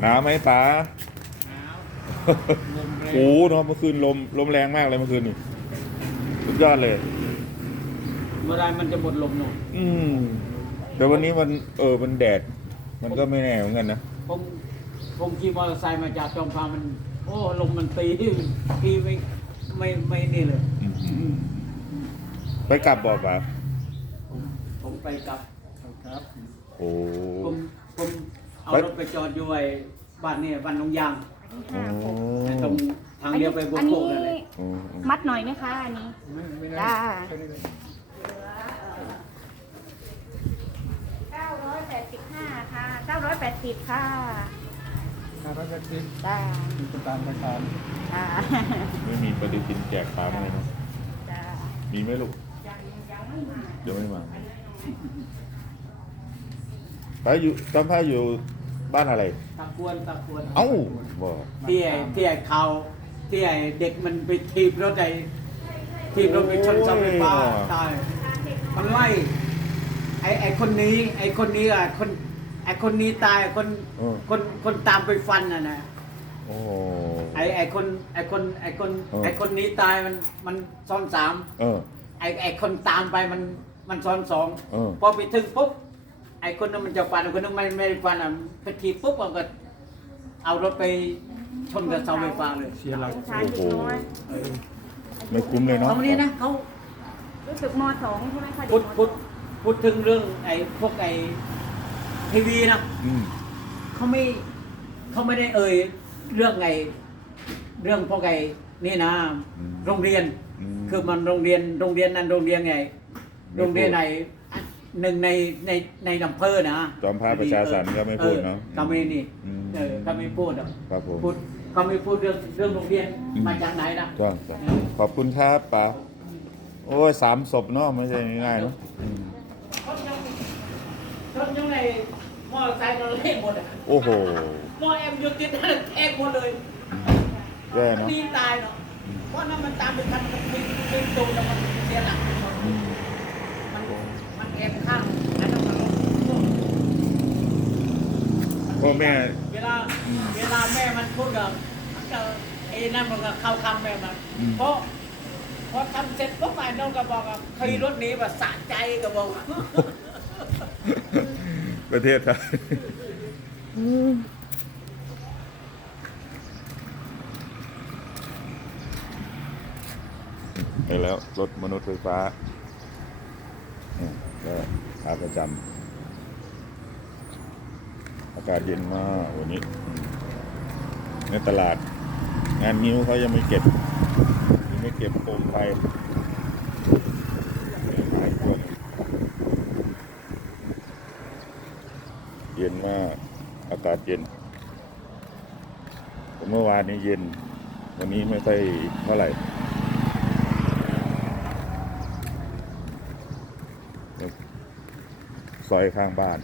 หนาวไหมป๋าหนาวลมแรงโอ้โหเนาะเมื่อคืนลมลมแรงมากเลยเมื่อคืนนี่สุดยอดเลย เมื่อไรมันจะหมดลมเนาะอืมแต่วันนี้มันเออมันแดด มันก็ไม่แน่เหมือนกันนะผมผมขี่มอเตอร์ไซค์มาจากจอมพามัน โอ้ลมมันตีตีไม่ไม่ไม่นี่เลยอืมอืมไปกลับบอกป๋าผมผมไปกลับครับ โอ้ผมผม เอาไปรถไปจอดอยู่ไอ้บ้านนี่บ้านลงยางโอ้ไอ้ตรงทางเลี้ยวไปบนอันโคนี้กนั่นแหละโอ้โอ้มัดหน่อยไหมคะอันนี้ จ้าเก้าร้อยแปดสิบห้าค่ะเก้าร้อยแปดสิบค่ะถ้าเราจะกินจ้ากินตามราคาจ้าไม่มีปฏิทินแจกป๋าเลยนะจ้ามีไหมลูกยังยังไม่มาเดี๋ยวไม่มาป๋าอยู่จำพาอยู่ บ้านอะไร ตะกวนตะกวนเอ้าบอกที่ไอ้ที่ไอ้เขาที่ไอ้เด็กมันไปทีบรถไอ้ทีบรถไปชนเสาไฟฟ้าตายมันไล่ไอ้ไอ้คนนี้ ไอ้คนนี้อะคนไอ้คนนี้ตายคนเออคนคนตามไปฟันน่ะนะโอ้ ไอ้ไอ้คนไอ้คนไอ้คนเออ ไอ้คนนี้ตายมันมันซ้อนสามเออ ไอ้ไอ้คนตามไปมันมันซ้อนสองเออ พอไปถึงปุ๊บ ไอ้คนนั้นมันจะฟันไอ้คนนั้นไม่ไม่ได้ฟันอะไปทีบปุ๊บมันก็ เอารถไปชนกับเสาไฟฟ้าเลยเสียหลักชายเด็กน้อยไม่คุ้มเลยเนาะ เขาเนี่ยนะเขารู้สึกมสองใช่ไหมคะเด็พูกดมพูดพูดถึงเรื่องไอ้พวกไอ้ทีวีนะอืมเขาไม่เขาไม่ได้เอ่ยเรื่องไงเรื่องพวกไอ้นี่นะ โรงเรียน ม คือมันโรงเรียนโรงเรียนนั้นโรงเรียนไง ไม่พูด โรงเรียนไหน หนึ่งในในในอำเภอนะจอมพระประชาสรรค์ก็ไม่พูดเนอะออก็ไม่นี่อืมเออก็ไม่พูดอะครับผมพูดก็ไม่พูดเรื่องเรื่องโรงเรียนอืมมาจากไหนนะจ้าจ้าขอบคุณครับป๋าโอ้ยสามศพเนาะไม่ใช่ง่ายๆเนาะอืมเขายังเขายังในมอเตอร์ไซค์เราเล่นหมดอะโอ้โหมอแอมยูติดนั่นแทงหมดเลยแย่เนาะดีตายเนาะเพราะนั่นมันตามไปทันมันวิ่งวิ่งตูนแล้วมันเสียหลัก อืม มันมันแอบข้างอันนั้นมัน พ่อแม่ เวลาเวลาแม่มันพูดกับมันก็ไอ้นั่นมันก็เข้าคำแม่มันอืม เพราะพอทำเสร็จปุ๊บไอ้น้องก็บอกว่าเคยรถหนี้แบบสะใจก็บอกประเทศไทยไปแล้ว รถมนุษย์ไฟฟ้าเนี่ยก็ขาประจำ อากาศเย็นมากวันนี้ ในตลาด งานนิ้วเขายังไม่เก็บยังไม่เก็บโคมไฟเนี่ยขายพวกเย็นมากอากาศเย็นเมื่อวานนี้เย็น วันนี้ไม่ค่อยเท่าไหร่ซอยข้างบ้าน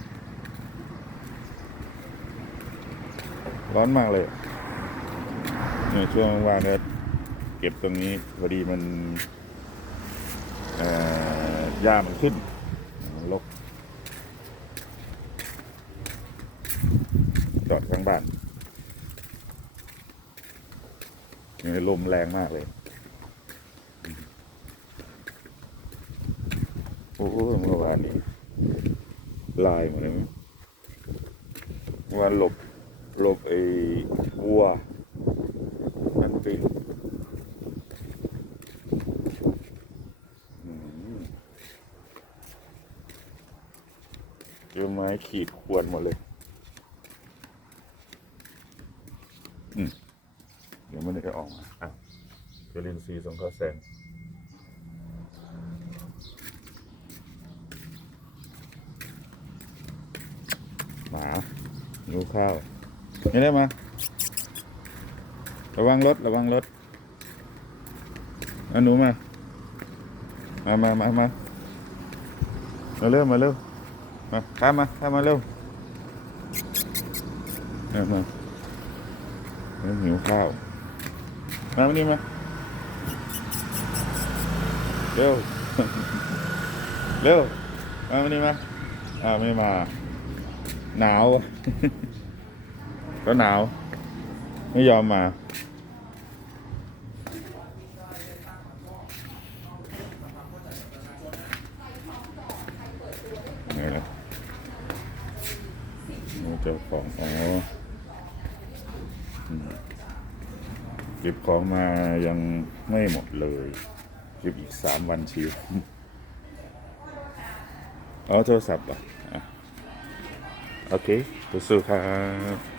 ร้อนมากเลยเนี่ยช่วงว่างๆก็เก็บตรงนี้พอดีมันหญ้ามันขึ้นมันรกจอดข้างบ้านนี่ลมแรงมากเลย โอ้โหเมื่อวานนี้ลายหมดเลยมั้ยเมื่อวานหลบ หลบไอ้วัวนั่นปิงอืมเดี๋ยวไม้ขีดควรหมดเลย อืมเดี๋ยวมันจะออกมาอะเจลินทรีย์สงเคราะห์แสงหมาหนูข้าว นี่ได้มา ระวังรถ ระวังรถเอาหนูมา มามามามามาเร็วมาเร็วมาข้ามมาข้ามมาเร็วเอามาหิวข้าวมามานี่มาเร็วเร็วมามานี่มาอ่าไม่มา หนาว ก็หนาว ไม่ยอมมาไงล่ะนี่เจ้าของ อ๋ออืมเก็บของมายังไม่หมดเลยเก็บอีกสามวันชิวอ๋อโทรศัพท์อะอะโอเคสู้ๆครับ